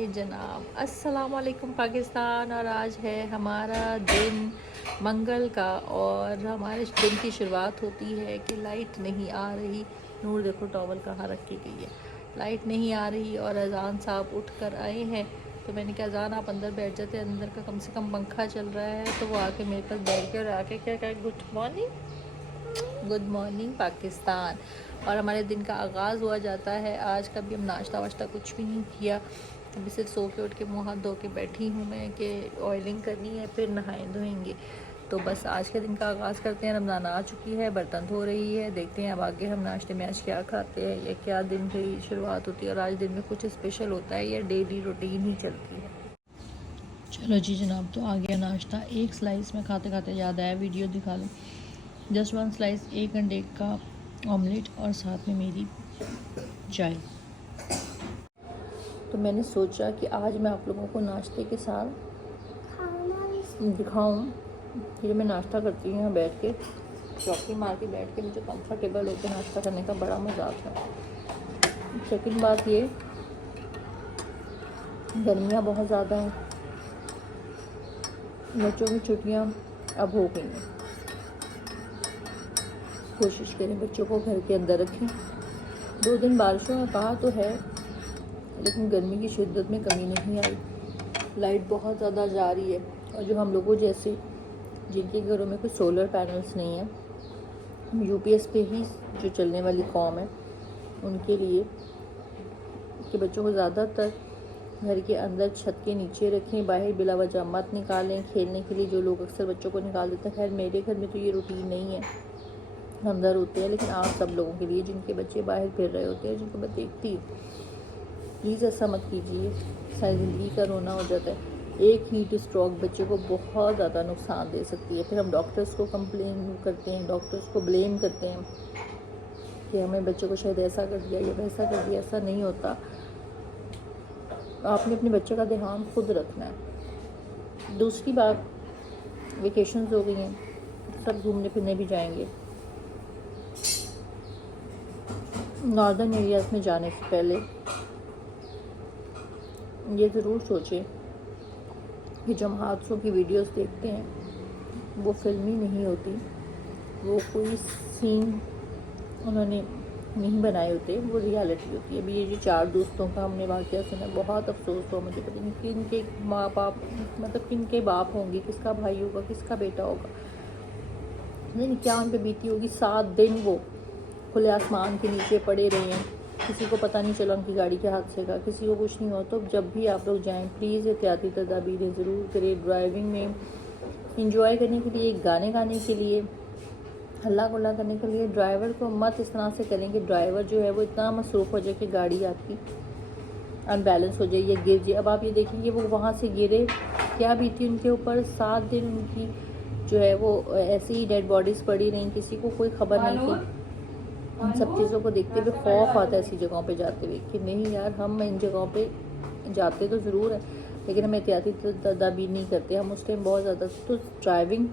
के जनाब, अस्सलाम वालेकुम पाकिस्तान। और आज है हमारा दिन मंगल का और हमारे दिन की शुरुआत होती है कि लाइट नहीं आ रही। नूर देखो टॉवल कहाँ रखी गई है, लाइट नहीं आ रही और अजान साहब उठ कर आए हैं। तो मैंने कहा अजान आप अंदर बैठ जाते, अंदर का कम से कम पंखा चल रहा है। तो वो आके मेरे पास बैठ के और आके क्या कहा, good morning, good morning Pakistan. और हमारे दिन का आगाज़ हुआ जाता है। आज का भी हम नाश्ता वाश्ता कुछ भी नहीं किया, अभी सिर्फ सो के उठ के मुँह हाथ धो के बैठी हूँ मैं कि ऑयलिंग करनी है, फिर नहाए धोएंगे। तो बस आज के दिन का आगाज़ करते हैं। रमज़ान आ चुकी है, बर्तन धो रही है, देखते हैं अब आगे हम नाश्ते में आज क्या खाते हैं या क्या दिन की शुरुआत होती है और आज दिन में कुछ स्पेशल होता है या डेली रूटीन ही चलती है। चलो जी जनाब, तो आ गया नाश्ता। एक स्लाइस में खाते खाते याद आया वीडियो दिखा लूँ। जस्ट वन स्लाइस, एक अंडे का ऑमलेट और साथ में मेरी चाय। तो मैंने सोचा कि आज मैं आप लोगों को नाश्ते के साथ दिखाऊं कि मैं नाश्ता करती हूँ यहाँ बैठ के, चौकी मार के बैठ के मुझे कंफर्टेबल होकर नाश्ता करने का बड़ा मज़ा आता है। सेकंड बात ये, गर्मियाँ बहुत ज़्यादा हैं, बच्चों की छुट्टियाँ अब हो गई हैं। कोशिश करें बच्चों को घर के अंदर रखें। 2 दिन बारिशों में कहा तो है, लेकिन गर्मी की शिद्दत में कमी नहीं आई। लाइट बहुत ज़्यादा जा रही है और जो हम लोगों जैसे जिनके घरों में कोई सोलर पैनल्स नहीं है, हम यूपीएस पे ही जो चलने वाली कौम है, उनके लिए कि बच्चों को ज़्यादातर घर के अंदर छत के नीचे रखें, बाहर बिला वजह मत निकालें खेलने के लिए। जो लोग अक्सर बच्चों को निकाल देते हैं, खैर मेरे घर में तो ये रूटीन नहीं है, अंदर होते हैं, लेकिन आप सब लोगों के लिए जिनके बच्चे बाहर फिर रहे होते हैं, जिनको मैं देखती हूँ, प्लीज़ ऐसा मत कीजिए। सारी ज़िंदगी का रोना हो जाता है। एक हीट स्ट्रोक बच्चे को बहुत ज़्यादा नुकसान दे सकती है। फिर हम डॉक्टर्स को कंप्लेन करते हैं, डॉक्टर्स को ब्लेम करते हैं कि हमें बच्चे को शायद ऐसा कर दिया या वैसा कर दिया। ऐसा नहीं होता। आपने अपने बच्चे का ध्यान खुद रखना है। दूसरी बात, वेकेशंस हो गई हैं, सब घूमने फिरने भी जाएंगे। नॉर्दर्न एरियाज़ में जाने से पहले ये ज़रूर सोचें कि जब हादसों की वीडियोस देखते हैं वो फिल्मी नहीं होती, वो कोई सीन उन्होंने नहीं बनाए होते, वो रियलिटी होती है। अभी ये जो 4 दोस्तों का हमने वाक़या सुना, बहुत अफसोस हुआ मुझे। पता नहीं किन के माँ बाप, मतलब किन के बाप होंगे, किसका भाई होगा, किसका बेटा होगा, नहीं क्या उन पर बीती होगी। 7 दिन वो खुले आसमान के नीचे पड़े रहे हैं, किसी को पता नहीं चला उनकी गाड़ी के हादसे का, किसी को कुछ नहीं हुआ। तो जब भी आप लोग जाएं, प्लीज़ एहतियाती तदाबीरें ज़रूर करें। ड्राइविंग में इंजॉय करने के लिए, गाने गाने के लिए, हल्ला गुल्ला करने के लिए ड्राइवर को मत इस तरह से करें कि ड्राइवर जो है वो इतना मसरूफ़ हो जाए कि गाड़ी आपकी अनबैलेंस हो जाए या गिर जाए। अब आप ये देखेंगे वो वहाँ से गिरे, क्या बीती उनके ऊपर। 7 दिन उनकी जो है वो ऐसे ही डेड बॉडीज़ पड़ी रहीं, किसी को कोई खबर नहीं थी। इन सब चीज़ों को देखते हुए खौफ आता है ऐसी जगहों पे जाते हुए कि नहीं यार, हम इन जगहों पे जाते तो ज़रूर है, लेकिन हम एहतियाती तदाबीर नहीं करते। हम उस टाइम बहुत ज़्यादा, तो ड्राइविंग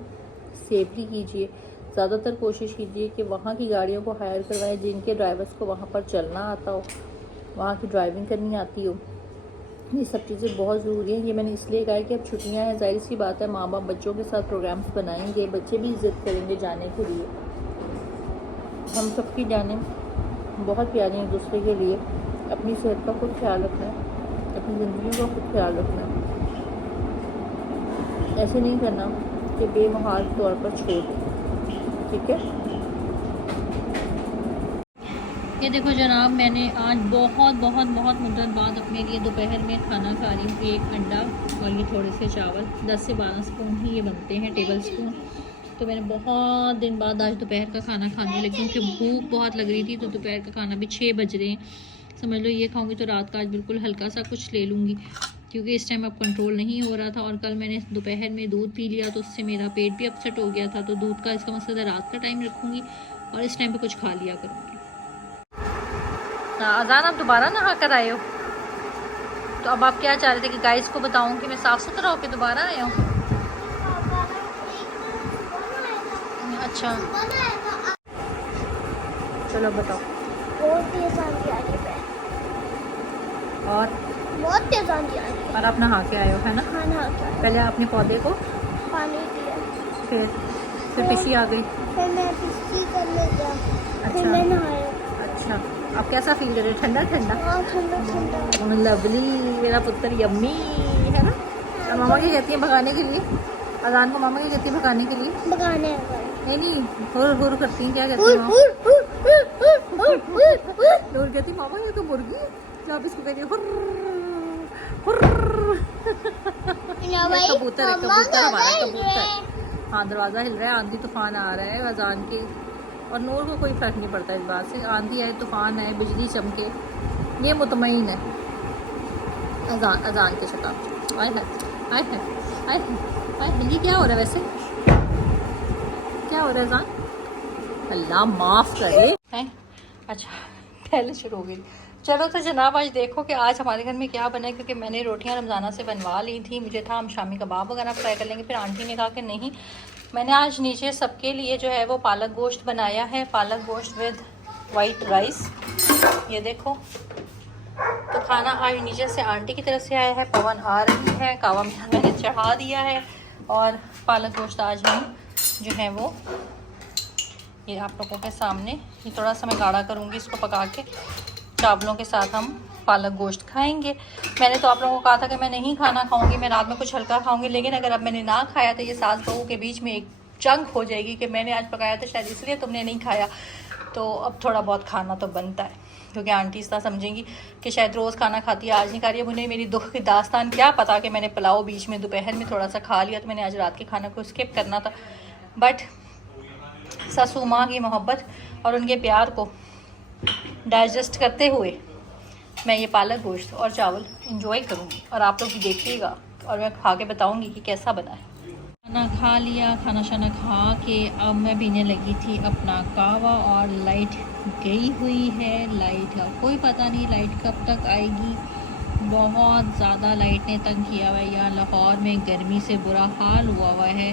सेफली कीजिए। ज़्यादातर कोशिश कीजिए कि वहाँ की गाड़ियों को हायर करवाएं जिनके ड्राइवर्स को वहाँ पर चलना आता हो, वहाँ की ड्राइविंग करनी आती हो। ये सब चीज़ें बहुत ज़रूरी हैं। ये मैंने इसलिए कहा है कि अब छुट्टियाँ हैं, जाहिर सी बात है माँ बाप बच्चों के साथ प्रोग्राम्स बनाएंगे, बच्चे भी ज़िद करेंगे जाने के लिए। हम सबकी जानें बहुत प्यारी हैं दूसरे के लिए। अपनी सेहत का खुद ख्याल रखना है, अपनी ज़िंदगी का खुद ख्याल रखना है। ऐसे नहीं करना कि बेमहाल तौर पर छोड़ दें, ठीक है। ये देखो जनाब, मैंने आज बहुत बहुत बहुत मुद्दत बाद अपने लिए दोपहर में खाना खा रही हूँ। 1 अंडा और ये थोड़े से चावल, 10 से 12 स्पून ही ये बनते हैं, टेबल स्पून। तो मैंने बहुत दिन बाद आज दोपहर का खाना खाने लगी हूँ, क्योंकि भूख बहुत लग रही थी। तो दोपहर का खाना भी 6 बज रहे हैं, समझ लो ये खाऊंगी तो रात का आज बिल्कुल हल्का सा कुछ ले लूँगी, क्योंकि इस टाइम अब कंट्रोल नहीं हो रहा था। और कल मैंने दोपहर में दूध पी लिया तो उससे मेरा पेट भी अपसेट हो गया था। तो दूध का इसका मकसद है रात का टाइम रखूँगी और इस टाइम पर कुछ खा लिया करूँगी। अजान आप दोबारा नहा कर आए हो, तो अब आप क्या चाह रहे थे कि गाइस को बताऊँ कि मैं साफ़ सुथरा होकर दोबारा आया हूँ? अच्छा चलो बताओ। बहुत तेज आंधी आ रही है। और बहुत तेज आंधी आई। और आप नहा के आए हो, है ना? खाना आता पहले आपने पौधे को, पानी दिया, फिर पिशी आ गई। फिर मैं पिस्सी करने गया, फिर अच्छा। मैं नहाया। अच्छा, आप कैसा फील कर रहे हो? ठंडा ठंडा? हाँ ठंडा ठंडा। लवली, मेरा पुत्र यम्मी, है ना? और मामा क्या कहती है भगाने के लिए? अजान को मामा क्या कहती है भगाने के लिए? भगाने नहीं, हुर हुर करती हैं, क्या कहती हुर है? हुर हुर हुर हुर हुर हुर। हुर कहती मामा ये तो मुर्गी है, जो आप इसको कहेंगे हुर हुर। भाई कबूतर है, कबूतर हमारा कबूतर। हाँ, दरवाज़ा हिल रहा है, आंधी तूफान आ रहा है अजान के। और नूर को कोई फ़र्क नहीं पड़ता इस बात से, आंधी आए तूफान आए बिजली चमके, ये मुतमईन है अजान के शताब। आए है आए है आए है आए है। ये क्या हो रहा है वैसे? क्या हो रहा है अजान? अल्लाह माफ़ करे। हैं? अच्छा, पहले शुरू हो गई। चलो तो जनाब, आज देखो कि आज हमारे घर में क्या बना है, क्योंकि मैंने रोटियां रमज़ाना से बनवा ली थी। मुझे था हम शामी कबाब वगैरह फ्राई कर लेंगे, फिर आंटी ने कहा कि नहीं, मैंने आज नीचे सबके लिए जो है वो पालक गोश्त बनाया है, पालक गोश्त विद वाइट राइस। ये देखो, तो खाना आज नीचे से आंटी की तरफ से आया है, पवन आ रही है, कावा मैंने चढ़ा दिया है। और पालक गोश्त आज हम जो है वो ये आप लोगों के सामने, ये थोड़ा सा मैं गाढ़ा करूँगी इसको पका के, चावलों के साथ हम पालक गोश्त खाएंगे। मैंने तो आप लोगों को कहा था कि मैं नहीं खाना खाऊंगी, मैं रात में कुछ हल्का खाऊंगी, लेकिन अगर अब मैंने ना खाया तो ये सास बहू के बीच में एक जंग हो जाएगी कि मैंने आज पकाया था शायद इसलिए तुमने नहीं खाया। तो अब थोड़ा बहुत खाना तो बनता है, क्योंकि आंटी इस तरह समझेंगी कि शायद रोज़ खाना खाती है, आज नहीं खा रही है। मुझे मेरी दुख की दास्तान क्या पता कि मैंने पुलाव बीच में दोपहर में थोड़ा सा खा लिया, तो मैंने आज रात के खाना को स्किप करना था। बट सासू माँ की मोहब्बत और उनके प्यार को डाइजेस्ट करते हुए मैं ये पालक गोश्त और चावल इंजॉय करूँगी, और आप लोग भी देखिएगा और मैं खा के बताऊँगी कि कैसा बना है। खाना खा लिया, खाना शाना खा के अब मैं पीने लगी थी अपना कावा, और लाइट गई हुई है। लाइट का कोई पता नहीं लाइट कब तक आएगी, बहुत ज़्यादा लाइट ने तंग किया हुआ है। यहाँ लाहौर में गर्मी से बुरा हाल हुआ है।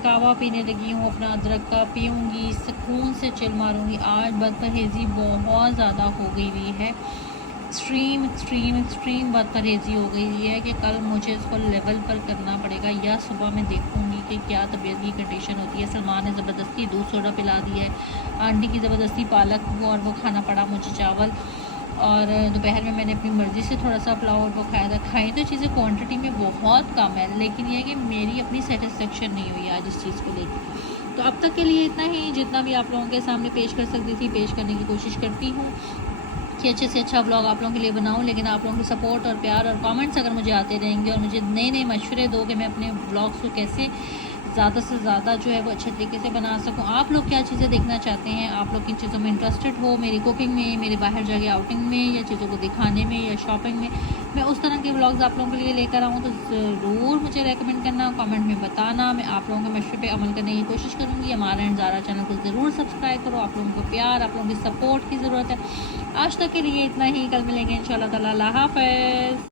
कावा पीने लगी हूँ, अपना अदरक का पीऊँगी, सुकून से चिल मारूँगी। आज बदपरहेज़ी बहुत ज़्यादा हो गई हुई है, एक्सट्रीम बदपरहेज़ी हो गई है कि कल मुझे इसको लेवल पर करना पड़ेगा, या सुबह मैं देखूँगी कि क्या तबीयत की कंडीशन होती है। सलमान ने ज़बरदस्ती दूध सोडा पिला दिया है, आंटी की ज़बरदस्ती पालक और वो खाना पड़ा मुझे चावल, और दोपहर में मैंने अपनी मर्ज़ी से थोड़ा सा पुलाव और वो खाया था। खाई तो चीज़ें क्वांटिटी में बहुत कम है, लेकिन यह है कि मेरी अपनी सेटिस्फेक्शन नहीं हुई आज इस चीज़ को लेकर। तो अब तक के लिए इतना ही, जितना भी आप लोगों के सामने पेश कर सकती थी पेश करने की कोशिश करती हूँ कि अच्छे से अच्छा व्लॉग आप लोगों के लिए बनाऊं। लेकिन आप लोगों की सपोर्ट और प्यार और कमेंट्स अगर मुझे आते रहेंगे और मुझे नए नए मशवरे दो कि मैं अपने व्लॉग्स को कैसे ज़्यादा से ज़्यादा जो है वो अच्छे तरीके से बना सकूं, आप लोग क्या चीज़ें देखना चाहते हैं, आप लोग किन चीज़ों में इंटरेस्टेड हो, मेरी कुकिंग में, मेरे बाहर जाके आउटिंग में, या चीज़ों को दिखाने में, या शॉपिंग में, मैं उस तरह के व्लॉग्स आप लोगों के लिए लेकर आऊँ, तो ज़रूर मुझे रेकमेंड करना, कमेंट में बताना। मैं आप लोगों के मशवरे पे अमल करने की कोशिश करूँगी। हमारा एंड चैनल को ज़रूर सब्सक्राइब करो, आप लोगों को प्यार, आप लोगों की सपोर्ट की ज़रूरत है। आज तक के लिए इतना ही, कल मिलेंगे इंशाल्लाह ताला। अल्लाह हाफ़िज़।